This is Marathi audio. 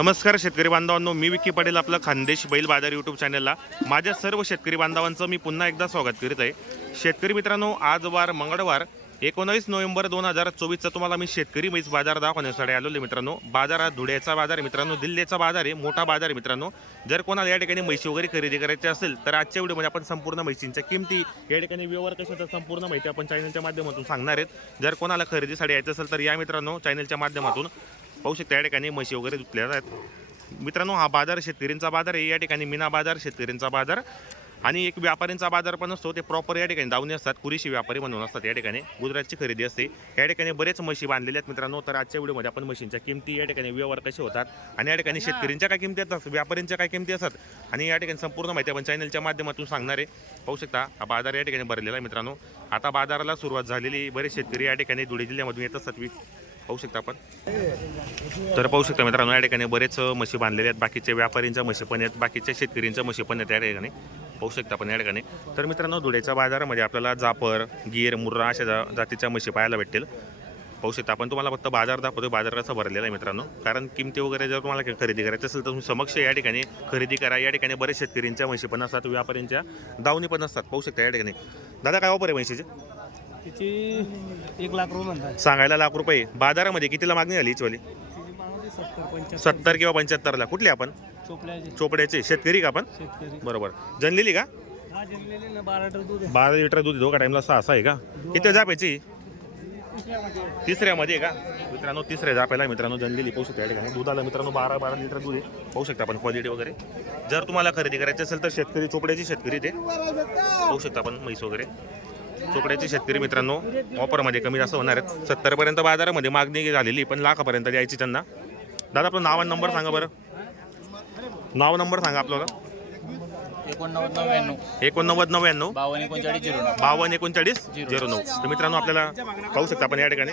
नमस्कार शेतकरी बांधवांनो मी विकी पटेल आपलं खानदेश बैल बाजार यूट्यूब चॅनलला माझ्या सर्व शेतकरी बांधवांचं मी पुन्हा एकदा स्वागत करीत आहे. शेतकरी मित्रांनो आज वार मंगळवार एकोणावीस नोव्हेंबर दोन हजार चोवीसचा तुम्हाला मी शेतकरी म्हैस बाजार दाखवण्यासाठी आलेलो आहे मित्रांनो. बाजार हा धुळ्याचा बाजार मित्रांनो दिल्लीचा बाजार आहे मोठा बाजार आहे मित्रांनो. जर कोणाला या ठिकाणी म्हैशी वगैरे खरेदी करायची असेल तर आजच्या व्हिडिओमध्ये आपण संपूर्ण म्हैशींच्या किमती या ठिकाणी व्यवहार कशाचा संपूर्ण माहिती आपण चॅनलच्या माध्यमातून सांगणार आहेत. जर कोणाला खरेदीसाठी यायचं असेल तर या मित्रांनो चॅनलच्या माध्यमातून पाहू शकता या ठिकाणी म्हशी वगैरे धुतल्या आहेत. मित्रांनो हा बाजार शेतकऱ्यांचा बाजार आहे. या ठिकाणी मीना बाजार शेतकऱ्यांचा बाजार आणि एक व्यापाऱ्यांचा बाजार पण असतो. ते प्रॉपर या ठिकाणी दावणी असतात कुरीशी व्यापारी म्हणून असतात या ठिकाणी. गुजरातची खरेदी असते. या ठिकाणी बरेच म्हशी बांधलेल्या आहेत मित्रांनो. तर आजच्या व्हिडिओमध्ये आपण म्हशींच्या किमती या ठिकाणी व्यवहार कसे होतात आणि या ठिकाणी शेतकऱ्यांच्या काय किमती असतात व्यापाऱ्यांच्या काय किमती असतात आणि या ठिकाणी संपूर्ण माहिती आपण चॅनलच्या माध्यमातून सांगणार आहे. पाहू शकता हा बाजार या ठिकाणी भरलेला आहे मित्रांनो. आता बाजाराला सुरुवात झालेली बरेच शेतकरी या ठिकाणी धुळे जिल्ह्यामधून येत असतात. पाहू शकता आपण. तर पाहू शकता मित्रांनो या ठिकाणी बरेच म्हशी बांधलेले आहेत. बाकीचे व्यापारींच्या म्हशी पण आहेत. बाकीच्या शेतकऱ्यांच्या म्हशी पण आहेत या ठिकाणी. पाहू शकता आपण या ठिकाणी. तर मित्रांनो धुळेच्या बाजारामध्ये आपल्याला जापर गीर मुर्रा अशा जा जातीच्या म्हशी पाहायला भेटतील. पाहू शकता आपण. तुम्हाला फक्त बाजार दाखवतो बाजार कसा भरलेला आहे मित्रांनो. कारण किमती वगैरे जर तुम्हाला खरेदी करायचं असेल तर तुम्ही समक्ष या ठिकाणी खरेदी करा. या ठिकाणी बरेच शेतकऱ्यांच्या म्हशी पण असतात. व्यापाऱ्यांच्या दावणी पण असतात. पाहू शकता या ठिकाणी. दादा काय वापर आहे म्हशीचे? तिची एक लाख रुपये म्हणतात. सांगायला लाख रुपये. बाजारामध्ये कितीला मागणी झाली हिचवाली तिची मागवते सत्तर पंच्याहत्तर. सत्तर किंवा पंच्याहत्तरला. कुठली आपण? चोपड्याची. चोपड्याचे. शेतकरी का आपण? शेतकरी. बरोबर. जनलेली का? हा ना बारा लिटर दूध आहे. बारा लिटर दूध दोघा टाइमला सहा असा आहे का? किती जापायची तिसऱ्यामध्ये आहे. का? मित्रांनो तिसऱ्या जापायला मित्रांनो जनलेली पाहू शकता या ठिकाणी. दुधाला मित्रांनो बारा बारा लिटर दूध आहे. पाहू शकता आपण क्वालिटी वगैरे. जर तुम्हाला खरेदी करायची असेल तर शेतकरी चोपड्याची शेतकरी ते. पाहू शकता आपण म्हैस वगैरे. चोपड्याचे शेतकरी मित्रांनो ऑफरमध्ये कमी जास्त होणार आहेत. सत्तरपर्यंत बाजारामध्ये मागणी झालेली पण लाखापर्यंत द्यायची त्यांना. दादा आपलं नाव आणि नंबर सांगा बरं. नाव नंबर सांगा आपल्याला. एकोणनव्वद नव्याण्णव. एकोणनव्वद नव्याण्णव. बावन्न एकोणचाळीस झिरो नऊ. बावन्न एकोणचाळीस झिरो नऊ. तर मित्रांनो आपल्याला पाहू शकता आपण या ठिकाणी.